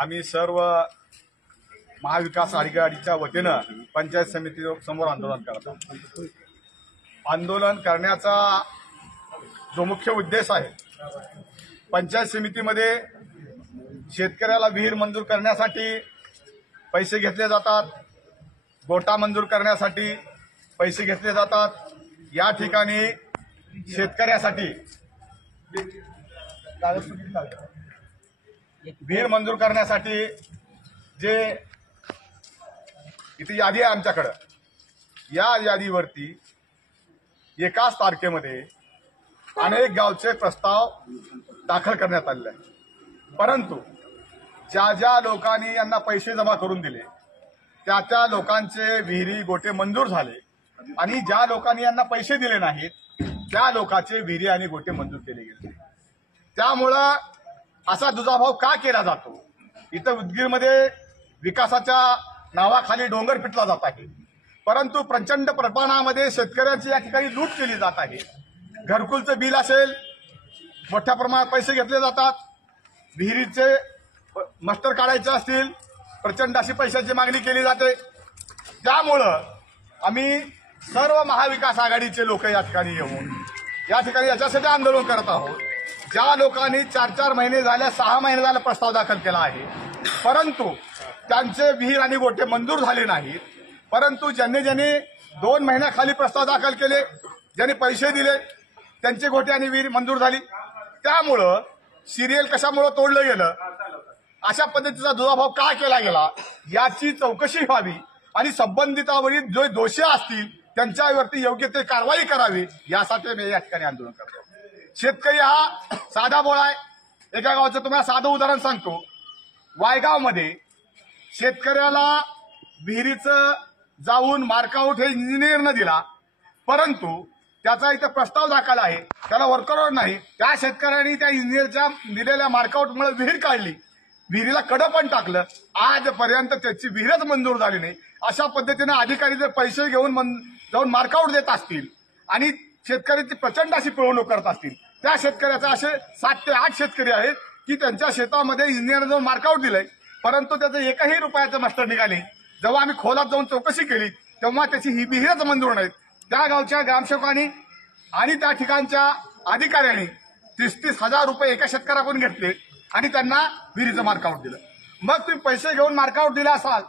आम्ही सर्व महाविकास आघाडीच्या वतीनं पंचायत समिती समोर आंदोलन करत आहोत। आंदोलन करण्याचा जो मुख्य उद्देश आहे, पंचायत समितीमध्ये शेतकऱ्याला विहीर मंजूर करण्यासाठी पैसे घेतले जातात, गोटा मंजूर करण्यासाठी पैसे घेतले जातात। या ठिकाणी शेतकऱ्यासाठी विहीर मंजूर करण्यासाठी जे इथे यादी आहे आमच्याकडं, या यादीवरती एकाच तारखेमध्ये अनेक गावचे प्रस्ताव दाखल करण्यात आलेले आहे। परंतु ज्या ज्या लोकांनी यांना पैसे जमा करून दिले त्या लोकांचे विहिरी गोटे मंजूर झाले आणि ज्या लोकांनी यांना पैसे दिले नाहीत त्या लोकांचे विहिरी आणि गोटे मंजूर केले गेले। त्यामुळं असा दुजाभाव का केला जातो? इथं उदगीरमध्ये विकासाच्या नावाखाली डोंगर पिटला जात आहे, परंतु प्रचंड प्रमाणामध्ये शेतकऱ्यांची या ठिकाणी लूट केली जात आहे। घरकुलचं बिल असेल, मोठ्या प्रमाणात पैसे घेतले जातात, विहिरीचे मास्टर काढायचे असतील, प्रचंड अशी पैशाची मागणी केली जाते। त्यामुळं आम्ही सर्व महाविकास आघाडीचे लोक या ठिकाणी येऊन या ठिकाणी याच्यासाठी आंदोलन करत आहोत। ज्या लोकांनी 4-4 महिने झाले, 6 महिने झाले प्रस्ताव दाखल केला आहे, परंतु त्यांचे विहीर आणि गोटे मंजूर झाले नाहीत, परंतु ज्यांनी 2 महिन्याखाली प्रस्ताव दाखल केले, ज्यांनी पैसे दिले, त्यांचे गोटे आणि विहीर मंजूर झाली। त्यामुळं सिरियल कशामुळे तोडलं गेलं, अशा पद्धतीचा दुजाभाव का केला गेला याची चौकशी व्हावी आणि संबंधितावरील जो दोषी असतील त्यांच्यावरती योग्य ते कारवाई करावी, यासाठी मी या ठिकाणी आंदोलन करतो। शेतकरी हा साधा बोळा आहे। एका गावचं तुम्हाला साधं उदाहरण सांगतो। वायगावमध्ये शेतकऱ्याला विहिरीचं जाऊन मार्कआउट हे इंजिनियरनं दिला, परंतु त्याचा इथं प्रस्ताव दाखल आहे, त्याला वर्कआउट नाही। त्या शेतकऱ्यांनी त्या इंजिनियरच्या दिलेल्या मार्कआउटमुळे विहीर काढली, विहिरीला कडं पण टाकलं, आजपर्यंत त्याची विहीरच मंजूर झाली नाही। अशा पद्धतीने अधिकारी जर पैसे घेऊन जाऊन मार्कआउट देत असतील आणि शेतकऱ्यांची प्रचंड अशी पिळवणूक करत असतील, त्या शेतकऱ्याचे असे 7 ते 8 शेतकरी आहेत की त्यांच्या शेतामध्ये इंजिनियरने जाऊन मार्कआउट दिलंय, परंतु त्याचं एकही रुपयाचं मास्टर निघाले। जेव्हा आम्ही खोलात जाऊन चौकशी केली तेव्हा त्याची ही विहीरच मंजूर नाही। त्या गावच्या ग्रामसेवकांनी आणि त्या ठिकाणच्या अधिकाऱ्यांनी 30-30 हजार रुपये एका शेतकऱ्याकडून घेतले आणि त्यांना विहिरीचं मार्कआउट दिलं। मग तुम्ही पैसे घेऊन मार्कआउट दिला असाल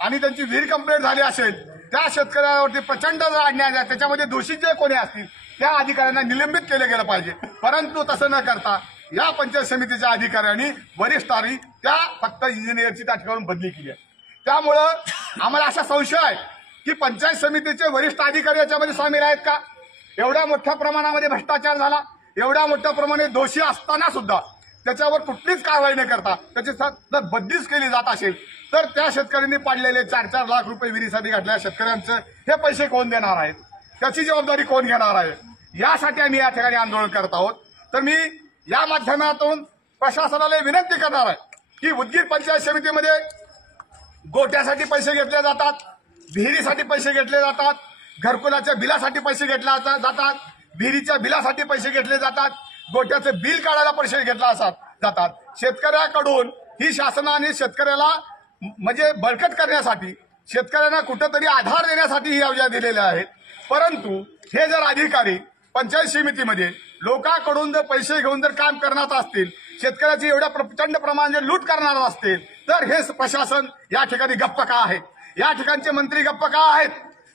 आणि त्यांची विहीर कंप्लीट झाली असेल, त्या शेतकऱ्यावरती प्रचंड अन्याय आहे, त्याच्यामध्ये दोषी जे कोणी असतील त्या अधिकाऱ्यांना निलंबित केलं गेलं पाहिजे। परंतु तसं न करता या पंचायत समितीच्या अधिकाऱ्यांनी वरिष्ठांनी त्या फक्त इंजिनियरची त्या ठिकाणी बदली केली आहे। त्यामुळं आम्हाला असा संशय आहे की पंचायत समितीचे वरिष्ठ अधिकारी याच्यामध्ये सामील आहेत का? एवढ्या मोठ्या प्रमाणामध्ये भ्रष्टाचार झाला, एवढ्या मोठ्या प्रमाणात दोषी असताना सुद्धा त्याच्यावर कुठलीच कारवाई न करता त्याची जर बदलीच केली जात असेल तर त्या शेतकऱ्यांनी पाडलेले 4-4 लाख रुपये विहिरीसाठी घातलेल्या शेतकऱ्यांचे हे पैसे कोण देणार आहेत? त्याची जबाबदारी कोण घेणार आहे? यासाठी आम्ही या ठिकाणी आंदोलन करत आहोत। तर मी या माध्यमातून प्रशासनाला विनंती करणार आहे की उदगीर पंचायत समितीमध्ये गोट्यासाठी पैसे घेतले जातात, विहिरीसाठी पैसे घेतले जातात, घरकुलाच्या बिलासाठी पैसे घेतले जातात, विहिरीच्या बिलासाठी पैसे घेतले जातात, गोट्याचे बिल काढायला पैसे घेतला जातात। शेतकऱ्याकडून ही शासनाने शेतकऱ्याला म्हणजे बळकट करण्यासाठी, शेतकऱ्यांना कुठेतरी आधार देण्यासाठी ही योजना दिलेल्या आहेत, परंतु हे जर अधिकारी पंचायत समितीमध्ये लोकांकडून जर पैसे घेऊन जर काम करणार असतील, शेतकऱ्याची एवढ्या प्रचंड प्रमाणात जर लूट करणार असतील, तर हे प्रशासन या ठिकाणी गप्प का आहे? या ठिकाणचे मंत्री गप्प का आहेत?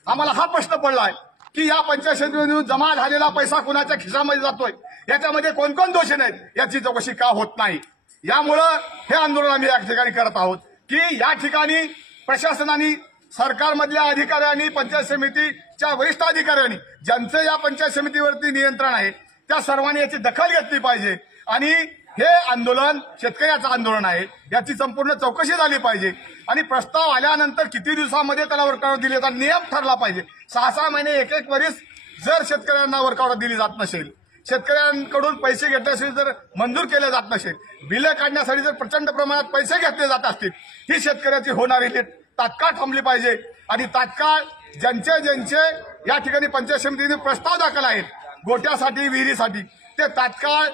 आम्हाला हा प्रश्न पडलाय की या पंचायत समितीमधून जमा झालेला पैसा कुणाच्या खिशामध्ये जातोय, याच्यामध्ये कोण कोण दोषी नाहीत, याची चौकशी का होत नाही? यामुळं हे आंदोलन आम्ही या ठिकाणी करत आहोत की या ठिकाणी प्रशासनाने, सरकारमधल्या अधिकाऱ्यांनी, पंचायत समितीच्या वरिष्ठ अधिकाऱ्यांनी, ज्यांचं या पंचायत समितीवरती नियंत्रण आहे, त्या सर्वांनी याची दखल घेतली पाहिजे आणि हे आंदोलन शेतकऱ्याचं आंदोलन आहे, याची संपूर्ण चौकशी झाली पाहिजे आणि प्रस्ताव आल्यानंतर किती दिवसामध्ये त्याला वर्कआउट दिले जातात नियम ठरला पाहिजे। 6-6 महिने, 1-1 वर्ष जर शेतकऱ्यांना वर्कआउट दिली जात नसेल, शेतकऱ्यांकडून पैसे घेतल्याशिवाय जर मंजूर केले जात नसेल, बिलं काढण्यासाठी जर प्रचंड प्रमाणात पैसे घेतले जात असतील, ही शेतकऱ्याची होणारी लीट तात्काळ थांबली पाहिजे आणि तात्काळ ज्यांचे या ठिकाणी पंचायत समितीने प्रस्ताव दाखल आहेत गोट्यासाठी, विहिरीसाठी, ते तात्काळ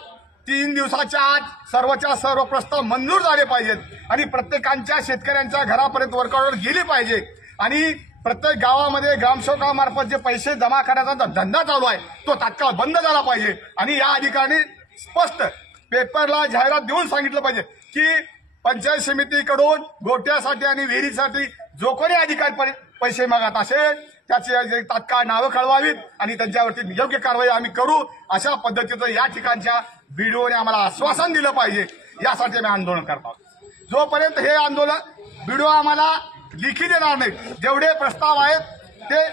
3 दिवसाच्या आत सर्वच्या सर्व प्रस्ताव मंजूर झाले पाहिजेत आणि प्रत्येकांच्या शेतकऱ्यांच्या घरापर्यंत वर्कआउट गेली पाहिजे आणि प्रत्येक गावामध्ये ग्रामसेवकामार्फत जे पैसे जमा करण्याचा धंदा चालू आहे तो तात्काळ बंद झाला पाहिजे आणि या अधिकाऱ्यांनी स्पष्ट पेपरला जाहिरात देऊन सांगितलं पाहिजे की पंचायत समितीकडून गोट्यासाठी आणि विहिरीसाठी जो कोणी अधिकारी पैसे मागत असेल त्याचे तात्काळ नावं कळवावीत आणि त्यांच्यावरती योग्य कारवाई आम्ही करू अशा पद्धतीचं या ठिकाणच्या व्हिडिओने आम्हाला आश्वासन दिलं पाहिजे यासाठी आम्ही आंदोलन करतो। जोपर्यंत हे आंदोलन व्हिडिओ आम्हाला लिखित देणार नाही जेवढे प्रस्ताव आहेत ते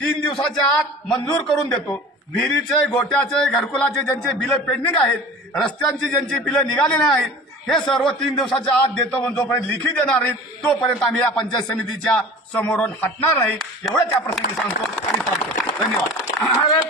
3 दिवसाच्या आत मंजूर करून देतो। विहिरीचे गोट्याचे घरकुलाचे ज्यांचे बिलं पेंडिंग आहेत रस्त्यांची ज्यांची बिलं निघालेली आहेत हे सर्व 3 दिवसाच्या आत देतो पण जोपर्यंत लिखित देणार नाही तोपर्यंत आम्ही या पंचायत समितीच्या समोरून हटणार नाही एवढं त्या प्रसंगी सांगतो आणि सांगतो। धन्यवाद।